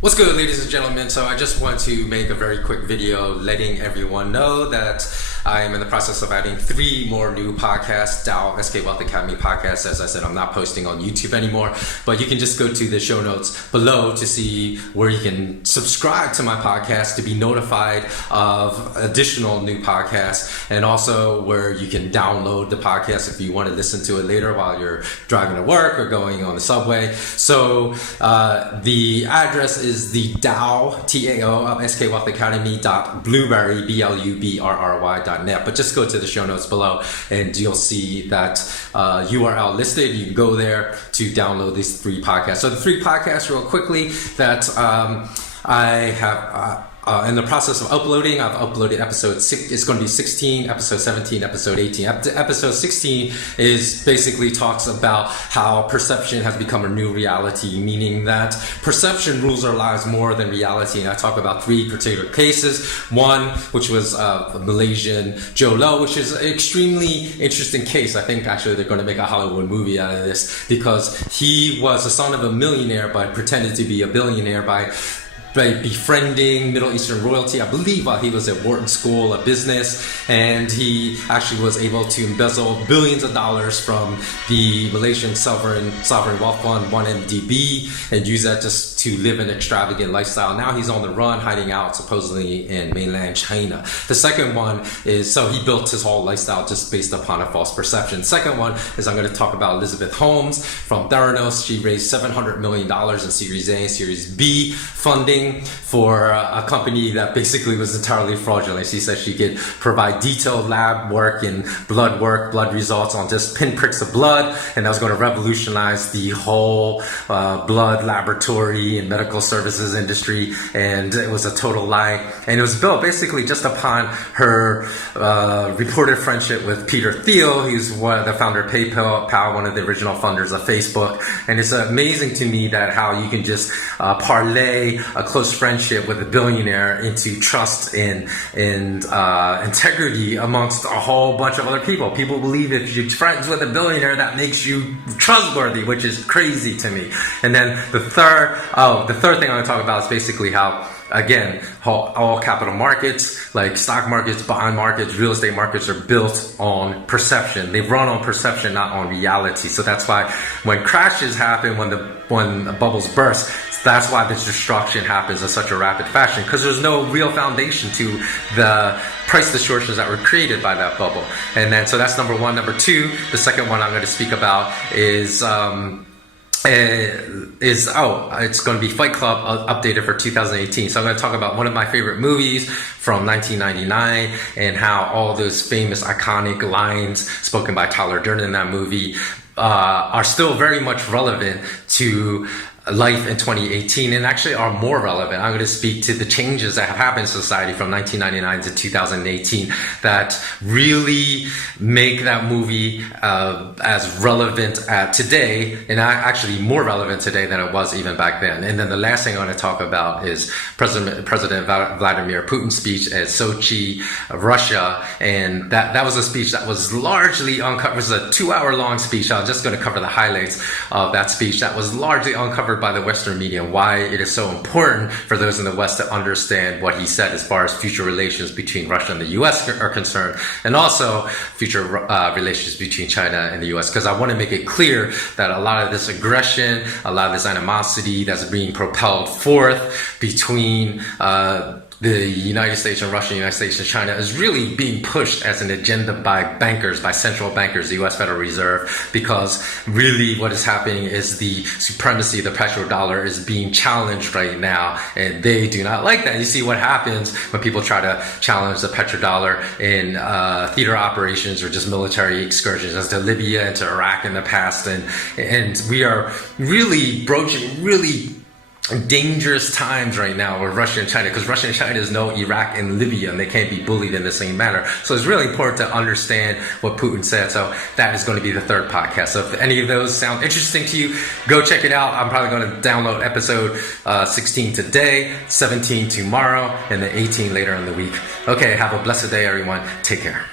What's good, ladies and gentlemen? So I just want to make a very quick video letting everyone know that I am in the process of adding 3 more new podcasts, SK Wealth Academy podcasts. As I said, I'm not posting on YouTube anymore, but you can just go to the show notes below to see where you can subscribe to my podcast to be notified of additional new podcasts, and also where you can download the podcast if you want to listen to it later while you're driving to work or going on the subway. So the address is the Tao, T-A-O, of SK Wealth Academy .blueberry, BLUBRRY.net. But just go to the show notes below and you'll see that URL listed. You can go there to download these 3 podcasts. So the 3 podcasts, real quickly, that I have in the process of uploading. I've uploaded episode 6. It's going to be 16, episode 17, episode 18. Episode 16 is basically talks about how perception has become a new reality, meaning that perception rules our lives more than reality. And I talk about 3 particular cases. One, which was a Malaysian Joe Low, which is an extremely interesting case. I think actually they're going to make a Hollywood movie out of this, because he was the son of a millionaire but pretended to be a billionaire by befriending Middle Eastern royalty, I believe, while he was at Wharton School of Business, and he actually was able to embezzle billions of dollars from the Malaysian Sovereign Wealth Fund, 1MDB, and use that just to live an extravagant lifestyle. Now he's on the run, hiding out supposedly in mainland China. The second one is, so he built his whole lifestyle just based upon a false perception. Second one is, I'm going to talk about Elizabeth Holmes from Theranos. She raised $700 million in Series A and Series B funding for a company that basically was entirely fraudulent. She said she could provide detailed lab work and blood results on just pinpricks of blood, and that was going to revolutionize the whole blood laboratory and medical services industry. And it was a total lie, and it was built basically just upon her reported friendship with Peter Thiel, who's the founder of PayPal, one of the original funders of Facebook. And it's amazing to me that how you can just parlay a close friendship with a billionaire into trust and integrity amongst a whole bunch of other people. People believe if you're friends with a billionaire, that makes you trustworthy, which is crazy to me. And then the third thing I'm going to talk about is basically how, again, all capital markets, like stock markets, bond markets, real estate markets, are built on perception. They run on perception, not on reality. So that's why when crashes happen, when the bubbles burst, that's why this destruction happens in such a rapid fashion, because there's no real foundation to the price distortions that were created by that bubble. And then, so that's number 1. Number 2, the second one I'm going to speak about is it's going to be Fight Club updated for 2018. So I'm going to talk about one of my favorite movies from 1999 and how all those famous iconic lines spoken by Tyler Durden in that movie are still very much relevant to life in 2018, and actually are more relevant. I'm going to speak to the changes that have happened in society from 1999 to 2018 that really make that movie as relevant today, and actually more relevant today than it was even back then. And then the last thing I want to talk about is President Vladimir Putin's speech at Sochi, Russia. And that was a speech that was largely uncovered. It was a 2-hour-long speech. I'm just going to cover the highlights of that speech that was largely uncovered by the Western media, and why it is so important for those in the West to understand what he said as far as future relations between Russia and the US are concerned, and also future relations between China and the US. Because I want to make it clear that a lot of this aggression, a lot of this animosity that's being propelled forth between the United States and Russia, United States and China, is really being pushed as an agenda by bankers, by central bankers, the U.S. Federal Reserve, because really what is happening is the supremacy of the petrodollar is being challenged right now, and they do not like that. You see what happens when people try to challenge the petrodollar in theater operations or just military excursions, as to Libya and to Iraq in the past, and we are really broaching really dangerous times right now with Russia and China, because Russia and China is no Iraq and Libya, and they can't be bullied in the same manner. So it's really important to understand what Putin said. So that is going to be the 3rd podcast. So if any of those sound interesting to you, go check it out. I'm probably going to download episode 16 today, 17 tomorrow, and then 18 later in the week. Okay, have a blessed day, everyone. Take care.